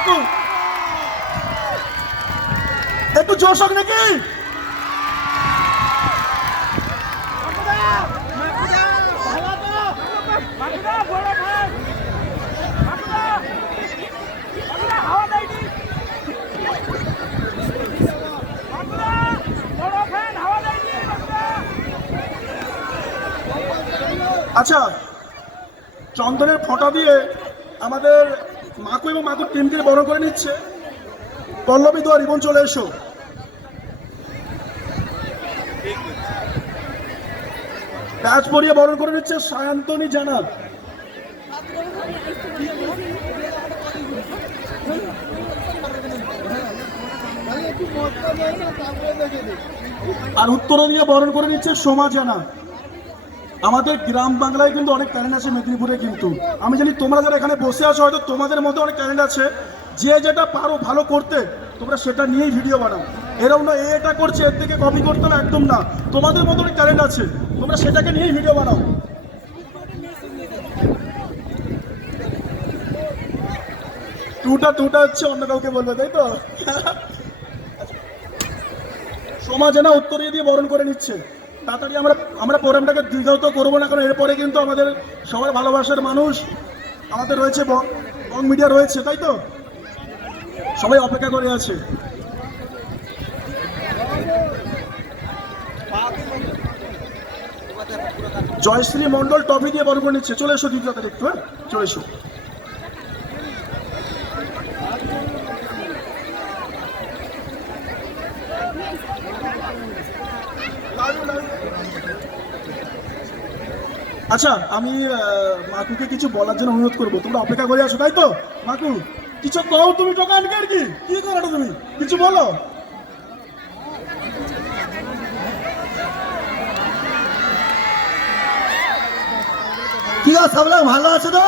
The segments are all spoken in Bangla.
মাকু একটু জোশ হোক নাকি? আচ্ছা, চন্দনের ফোঁটা দিয়ে আমাদের মাকু এবং মাকুর টিমকে বরণ করে নিচ্ছে পল্লবী দোয়া। রিবন চলে এসো। ব্যাচ পরিয়ে বরণ করে নিচ্ছে সায়ন্তনী জানা। আর উত্তরা দিয়ে বরণ করে নিচ্ছে সোমা জানা। আমাদের গ্রাম বাংলায় কিন্তু অনেক ট্যালেন্ট আছে মেদিনীপুরে, কিন্তু আমি জানি তোমরা যারা এখানে বসে আছো হয়তো তোমাদের মধ্যে অনেক ট্যালেন্ট আছে, যে যেটা পারো ভালো করতে তোমরা সেটা নিয়েই ভিডিও বানাও। এরকম না এটা করছে এর থেকে কপি করতে না, একদম না। তোমাদের মধ্যে অনেক ট্যালেন্ট আছে, তোমরা সেটাকে নিয়েই ভিডিও বানাও। টুটা হচ্ছে অন্য কাউকে বলবে, তাই তো? সোমা জানা উত্তরিয়ে দিয়ে বরণ করে নিচ্ছে। তাড়াতাড়ি আমরা প্রোগ্রামটাকে দীর্ঘায়িত করবো না, কারণ এরপরে কিন্তু আমাদের সবার ভালোবাসার মানুষ আমাদের রয়েছে, বং মিডিয়া রয়েছে, তাই তো? সবাই অপেক্ষা করে আছে। জয়শ্রী মন্ডল ট্রফি দিয়ে বরণ করে নিচ্ছে। চলে এসো দীর্ঘাতে একটু, হ্যাঁ চলে এসো। আচ্ছা, আমি মাকুকে কিছু বলার জন্য অনুরোধ করবো, তোমরা অপেক্ষা করে আসো, তাই তো? মাকু কিছু কও তুমি, টোকানকে আর কি করো তুমি, কিছু বলো। কি সব লোক ভালো আছে তো?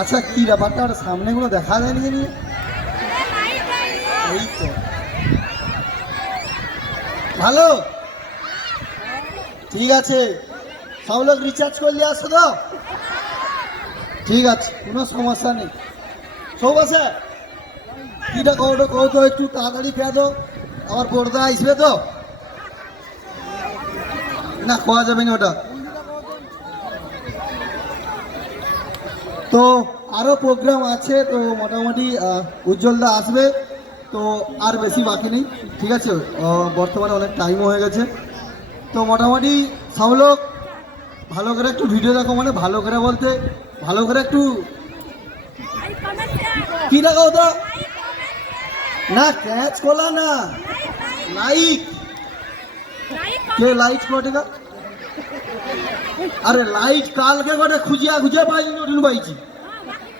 আচ্ছা, কি ব্যাপারটা আর সামনে গুলো দেখা যায়নি জানি। এই তো ভালো, ঠিক আছে। সব লোক রিচার্জ করলে আসো তো? ঠিক আছে, কোনো সমস্যা নেই। সব আছে কিটা কও তো, একটু তাড়াতাড়ি পেয়ে দো, আমার পর্দা আসবে তো। না খাওয়া যাবে না ওটা তো। আরও প্রোগ্রাম আছে তো, মোটামুটি উজ্জ্বলদা আসবে তো, আর বেশি বাকি নেই, ঠিক আছে? বর্তমানে অনেক টাইমও হয়ে গেছে তো, মোটামুটি সব লোক ভালো করে একটু ভিডিও দেখো। মানে ভালো করে বলতে ভালো করে একটু কি দেখাও তো, না ক্যাচ করলা না, লাইক কে লাইট করে না? আরে লাইট কালকে করে খুঁজিয়া পাইনি, ওটুন পাইছি।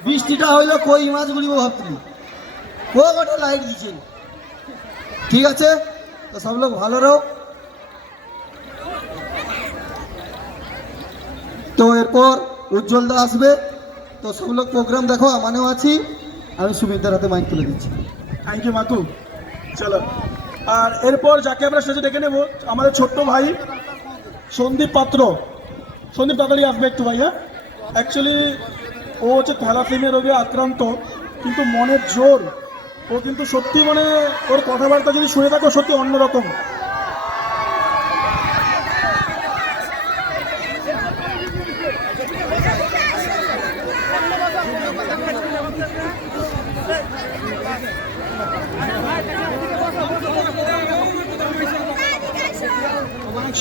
বৃষ্টিটা হইলো কই মাছ গুলিব ভাবছি, ও গোটা লাইট দিচ্ছেন। ঠিক আছে তো, সব লোক ভালো রো। তো এরপর উজ্জ্বলদা আসবে তো, সব লোক প্রোগ্রাম দেখো। আমানেও আছি, আমি সুমিতার হাতে মাইক তুলে দিচ্ছি। Thank you Maku. চলো, আর এরপর যাকে আমরা স্টেজে ডেকে নেব আমাদের ছোট্ট ভাই সন্দীপ পাত্র। সন্দীপ তাড়াতাড়ি আসবে একটু ভাই। হ্যাঁ, অ্যাকচুয়ালি ও হচ্ছে থ্যালাসেমিয়া রোগে আক্রান্ত, কিন্তু মনের জোর, ও কিন্তু সত্যি, মানে ওর কথাবার্তা যদি শুনে থাকো সত্যি অন্যরকম।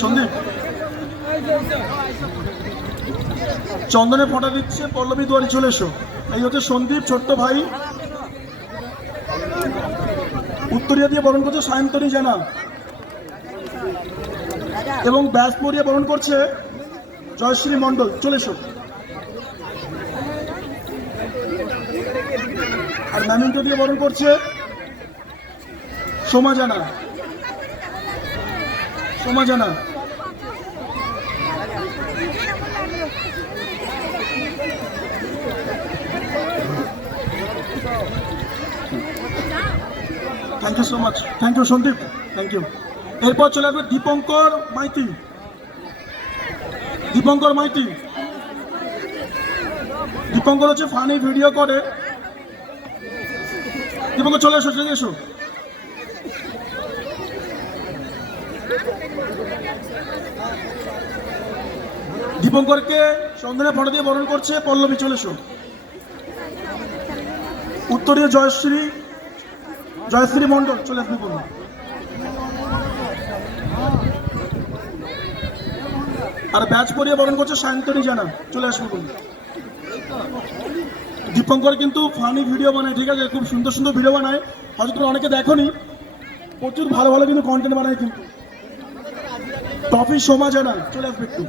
সন্দীপ চন্দনের ফোঁটা দিচ্ছে পল্লবী দুয়ারি। চলে এসো। এই হচ্ছে সন্দীপ ছোট্ট ভাই। উত্তরিয়া দিয়ে বরণ করছে সায়ন্তনী জানা, এবং ব্যাস পরিয়ে বরণ করছে জয়শ্রী মন্ডল। চলে এসো। আর ম্যামিন্টো দিয়ে বরণ করছে Soma Jana. Thank you so much, thank you Sandeep, thank you. এরপর চলে আসবে দীপঙ্কর মাইতি। দীপঙ্কর হচ্ছে ফানি ভিডিও করে। দীপঙ্কর চলে এসো, চলে এসো। দীপঙ্করকে চন্দনের ফটো দিয়ে বরণ করছে পল্লবী, চলে এসো। উত্তরীয় জয়শ্রী মণ্ডল, চলে আসবে বলুন। আর ব্যাচ পরিয়ে বরণ করছে সায়ন্তনী জানা, চলে আসবে বলুন। দীপঙ্কর কিন্তু ফানি ভিডিও বানায়, ঠিক আছে, খুব সুন্দর সুন্দর ভিডিও বানায়, হয়তো তোমরা অনেকে দেখোনি, প্রচুর ভালো ভালো কিন্তু কন্টেন্ট বানায় কিন্তু। টপি সোমা জানা, চলে আসবে একটু।